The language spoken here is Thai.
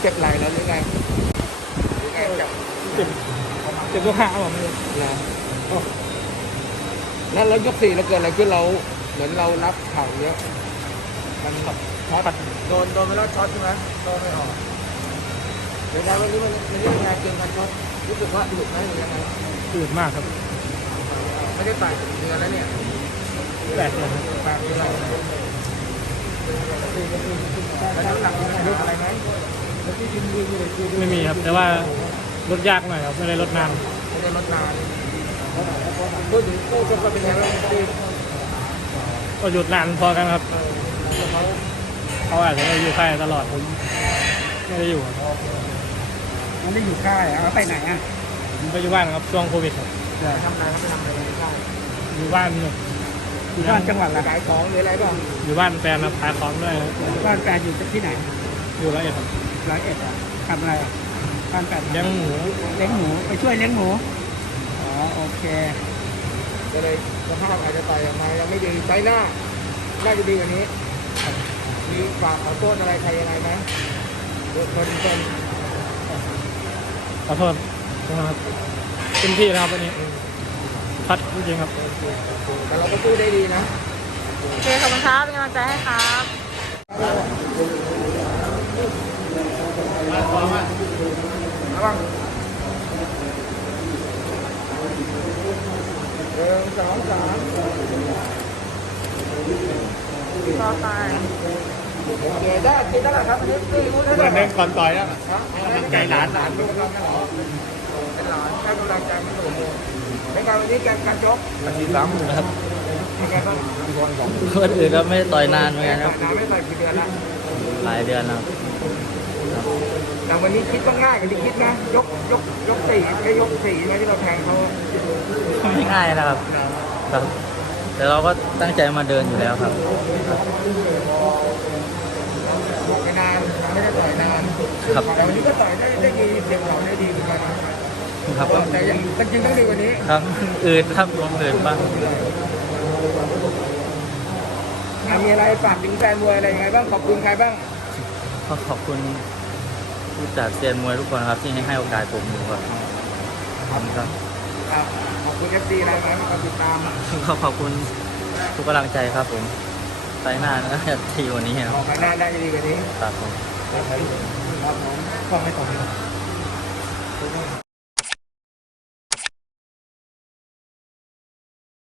เจ็บไหล่แล้วหรือไงหรือไงจับเจ็บเจ็บตัวขาผมเลยนะโอ้แล้วแล้วยกสี่เราเกิดอะไรขึ้นเรา เหมือนเรารับเข่าเยอะมันแบบช็อตโดนโดนไปแล้วช็อตใช่ไหมโดนไม่ออกเดี๋ยวนะวันนี้มันมันนี่เป็นไงเกมการช็อตรู้สึกว่าดุไหมหรือยังไงอืดมากครับ ไม่ได้ต่างเดือนแล้วเนี่ยแปดเดือนครับต่างเดือนแล้วน้ำหนักยกอะไรไหม ไม่มีครับ แต่ว่าลดยากหน่อยครับ ไม่ได้ลดนานไม่ได้ลดนานพูดถึงคู่ชกก็เป็นไงบ้างที่ก็หยุดนานพอกันครับเขาเขาอาจจะอยู่ค่ายตลอดผมไม่ได้อยู่ครับไม่ได้อยู่ค่ายเขาไปไหนอะผมไปอยู่บ้านครับช่วงโควิดครับไปทำอะไรเขาไปทำอะไรในค่ายอยู่บ้านอยู่อยู่บ้านจังหวัดละขายของหรืออะไรบ้างอยู่บ้านแฟนครับขายของด้วยครับบ้านแฟนอยู่ที่ไหน อยู่ร้อยเอ็ดครับ ร้อยเอ็ดอะทำอะไรอะบ้านแฟนเลี้ยงหมูเลี้ยงหมูไปช่วยเลี้ยงหมูอ๋อโอเคก็เลยสภาพอาจจะต่อยออกมายังไม่ดีใช้หน้าน่าจะดีกว่านี้มีฝากขอโทษอะไรใครยังไงไหมคนคนขอโทษนะครับเต็มที่นะครับวันนี้พัดจริงๆครับแต่เราก็พูดได้ดีนะโอเคขอบคุณครับเป็นกำลังใจให้ครับ ระวังสองสามต่อไปโอเคได้กินได้แล้วครับอันนี้ตีรู้ได้เมือเดิมก่อนต่อยแล้วครับใจหลานหลานเป็นกำลังใจเป็นหลานให้กำลังใจมันหนุนในการวันนี้การการยกอาทิตย์ล้ำนะครับเป็นไงบ้างคนอื่นก็ไม่ต่อยนานเหมือนกันครับนานไม่ต่อยกี่เดือนละ หลายเดือนแล้วแต่วันนี้คิดต้องง่ายกว่าที่คิดนะ ยกยกยกสี่ไอ้ยกสี่ใช่ไหมที่เราแทงเขาไม่ง่ายนะครับครับ แต่เราก็ตั้งใจมาเดินอยู่แล้วครับบอกไปนานไม่ได้ต่อยนานครับแต่วันนี้ก็ต่อยได้ได้ดีเสียบเขาได้ดีเหมือนกันนะครับก็แต่ยังก็จริงต้องดีกว่านี้ครับอืดครับลมอืดบ้าง อะมีอะไรฝากถึงแฟนมวยอะไรยังไงบ้างขอบคุณใครบ้างก็ขอบคุณผู้จัดเซียนมวยทุกคนครับที่ให้ให้โอกาสผมอยู่ครับขอบคุณครับอะขอบคุณเอฟซีอะไรไหมมาติดตามก็ขอบคุณทุกกำลังใจครับผมไปหน้าน่าจะทีกวันนี้คอรัอบกมาหน้าได้ดีกว่านี้ครับผมครับผมก็ไม่ต่อย